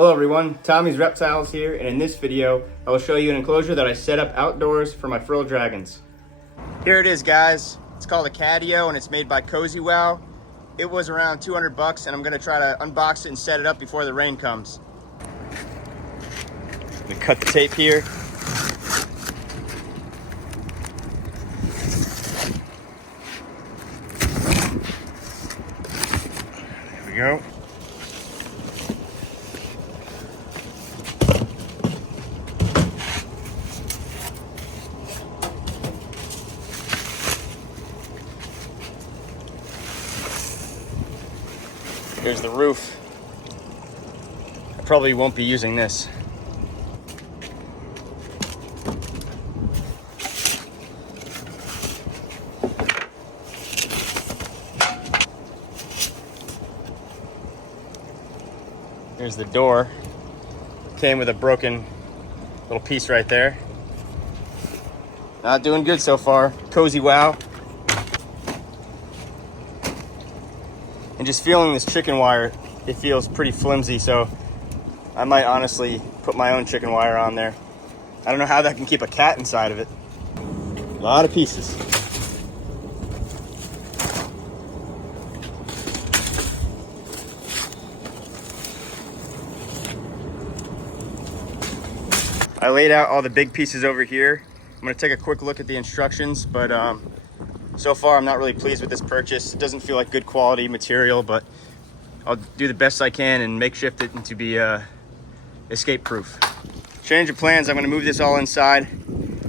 Hello everyone, Tommy's Reptiles here, and in this video, I will show you an enclosure that I set up outdoors for my frilled dragons. Here it is, guys. It's called a Catio and it's made by Cozy Wow. It was around 200 bucks and I'm gonna try to unbox it and set it up before the rain comes. Let me cut the tape here. There we go. Here's the roof. I probably won't be using this. Here's the door. Came with a broken little piece right there. Not doing good so far. Cozy Wow. And just feeling this chicken wire, it feels pretty flimsy, so I might honestly put my own chicken wire on there. I don't know how that can keep a cat inside of it. A lot of pieces. I laid out all the big pieces over here. I'm gonna take a quick look at the instructions, but so far I'm not really pleased with this purchase. It doesn't feel like good quality material, but I'll do the best I can and makeshift it into be escape proof. Change of plans, I'm gonna move this all inside.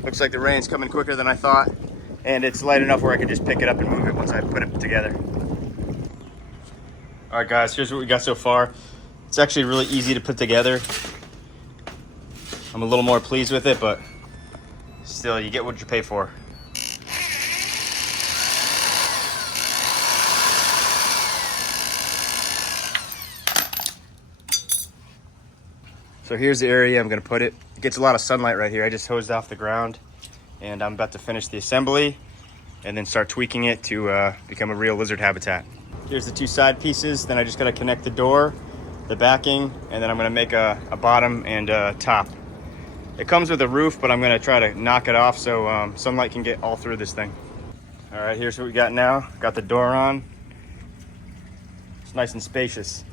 Looks like the rain's coming quicker than I thought, and it's light enough where I can just pick it up and move it once I put it together. All right guys, here's what we got so far. It's actually really easy to put together. I'm a little more pleased with it, but still, you get what you pay for. So here's the area I'm gonna put it. It gets a lot of sunlight right here. I just hosed off the ground and I'm about to finish the assembly and then start tweaking it to become a real lizard habitat. Here's the two side pieces. Then I just gotta connect the door, the backing, and then I'm gonna make a bottom and a top. It comes with a roof, but I'm gonna try to knock it off so sunlight can get all through this thing. All right, here's what we got now. Got the door on. It's nice and spacious.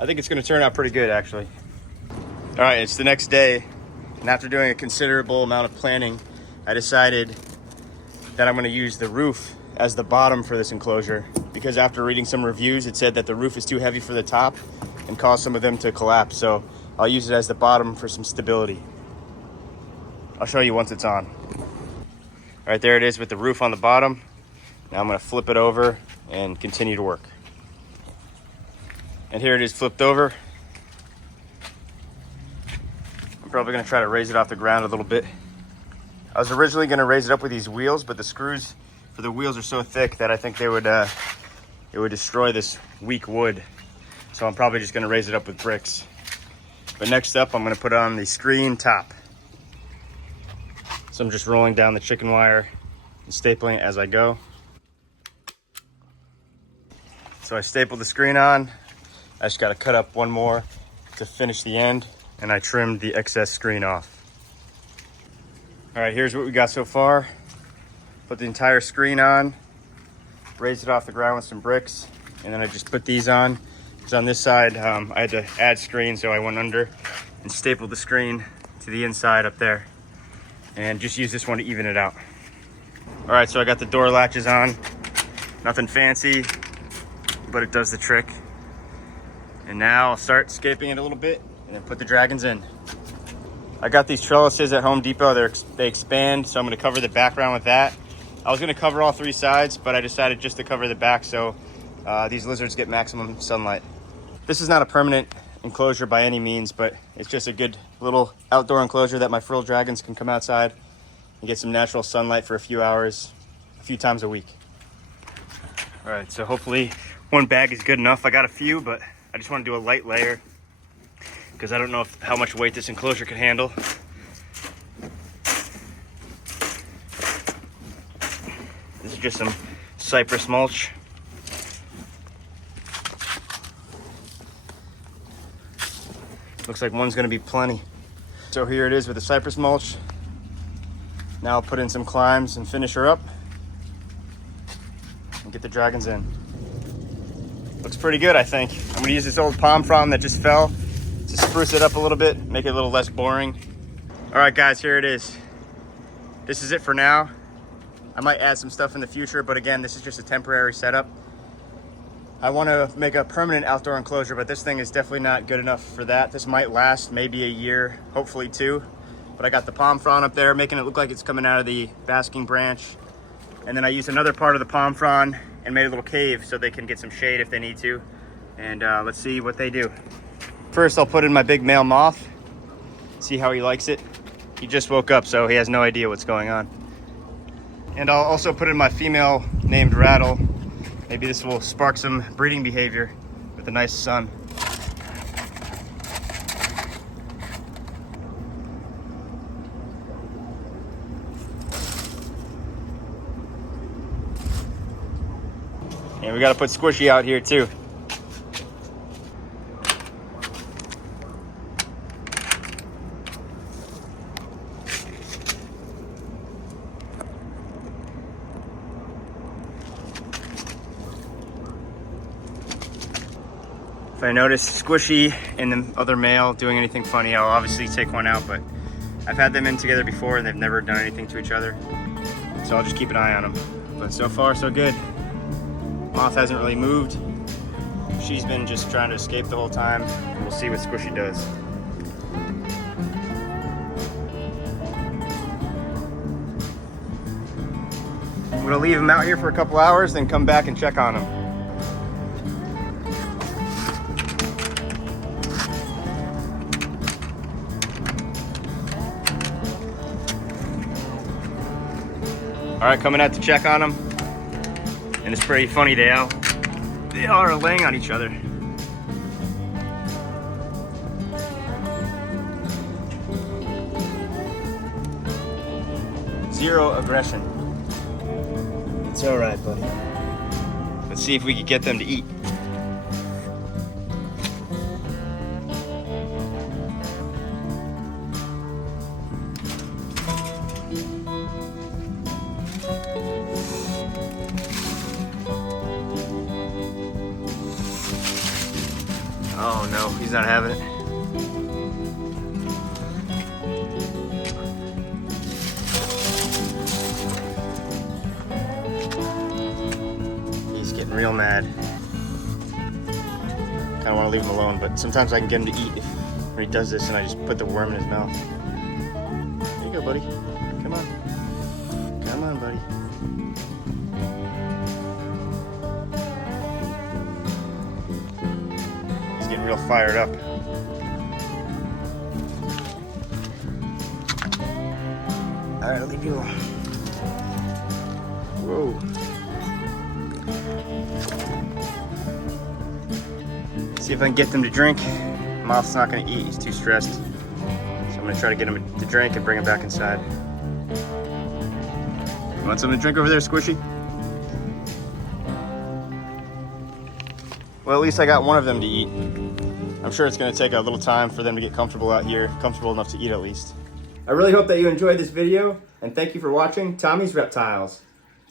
I think it's gonna turn out pretty good, actually. All right, it's the next day, and after doing a considerable amount of planning, I decided that I'm gonna use the roof as the bottom for this enclosure, because after reading some reviews, it said that the roof is too heavy for the top and caused some of them to collapse, so I'll use it as the bottom for some stability. I'll show you once it's on. All right, there it is with the roof on the bottom. Now I'm gonna flip it over and continue to work. And here it is flipped over. I'm probably gonna try to raise it off the ground a little bit. I was originally gonna raise it up with these wheels, but the screws for the wheels are so thick that I think it would destroy this weak wood. So I'm probably just gonna raise it up with bricks. But next up, I'm gonna put on the screen top. So I'm just rolling down the chicken wire and stapling it as I go. So I stapled the screen on. I just gotta cut up one more to finish the end, and I trimmed the excess screen off. All right, here's what we got so far. Put the entire screen on, raised it off the ground with some bricks, and then I just put these on. Because on this side, I had to add screen, so I went under and stapled the screen to the inside up there. And just use this one to even it out. All right, so I got the door latches on. Nothing fancy, but it does the trick. And now I'll start scaping it a little bit and then put the dragons in. I got these trellises at Home Depot. They expand, so I'm gonna cover the background with that. I was gonna cover all three sides, but I decided just to cover the back so these lizards get maximum sunlight. This is not a permanent enclosure by any means, but it's just a good little outdoor enclosure that my frilled dragons can come outside and get some natural sunlight for a few hours, a few times a week. All right, so hopefully one bag is good enough. I got a few, but I just want to do a light layer because I don't know how much weight this enclosure could handle. This is just some cypress mulch. Looks like one's gonna be plenty. So here it is with the cypress mulch. Now I'll put in some climbs and finish her up and get the dragons in. Looks pretty good, I think. I'm gonna use this old palm frond that just fell to spruce it up a little bit, make it a little less boring. All right, guys, here it is. This is it for now. I might add some stuff in the future, but again, this is just a temporary setup. I want to make a permanent outdoor enclosure, but this thing is definitely not good enough for that. This might last maybe a year, hopefully 2. But I got the palm frond up there, making it look like it's coming out of the basking branch. And then I used another part of the palm frond and made a little cave so they can get some shade if they need to. And let's see what they do. First, I'll put in my big male moth, see how he likes it. He just woke up, so he has no idea what's going on. And I'll also put in my female named Rattle. Maybe this will spark some breeding behavior with a nice sun. And we gotta put Squishy out here too. If I notice Squishy and the other male doing anything funny, I'll obviously take one out, but I've had them in together before and they've never done anything to each other. So I'll just keep an eye on them. But so far, so good. Moth hasn't really moved. She's been just trying to escape the whole time. We'll see what Squishy does. I'm gonna leave him out here for a couple hours, then come back and check on him. All right, coming out to check on them. And it's pretty funny, they all are laying on each other. Zero aggression. It's all right, buddy. Let's see if we can get them to eat. Oh no, he's not having it. He's getting real mad. Kinda wanna leave him alone, but sometimes I can get him to eat when he does this and I just put the worm in his mouth. There you go, buddy. Come on. Come on, buddy. Getting real fired up. All right, I'll leave you alone. Whoa. See if I can get them to drink. Moth's not gonna eat, he's too stressed. So I'm gonna try to get him to drink and bring him back inside. You want something to drink over there, Squishy? Well, at least I got one of them to eat. I'm sure it's gonna take a little time for them to get comfortable out here, comfortable enough to eat at least. I really hope that you enjoyed this video, and thank you for watching Tommy's Reptiles.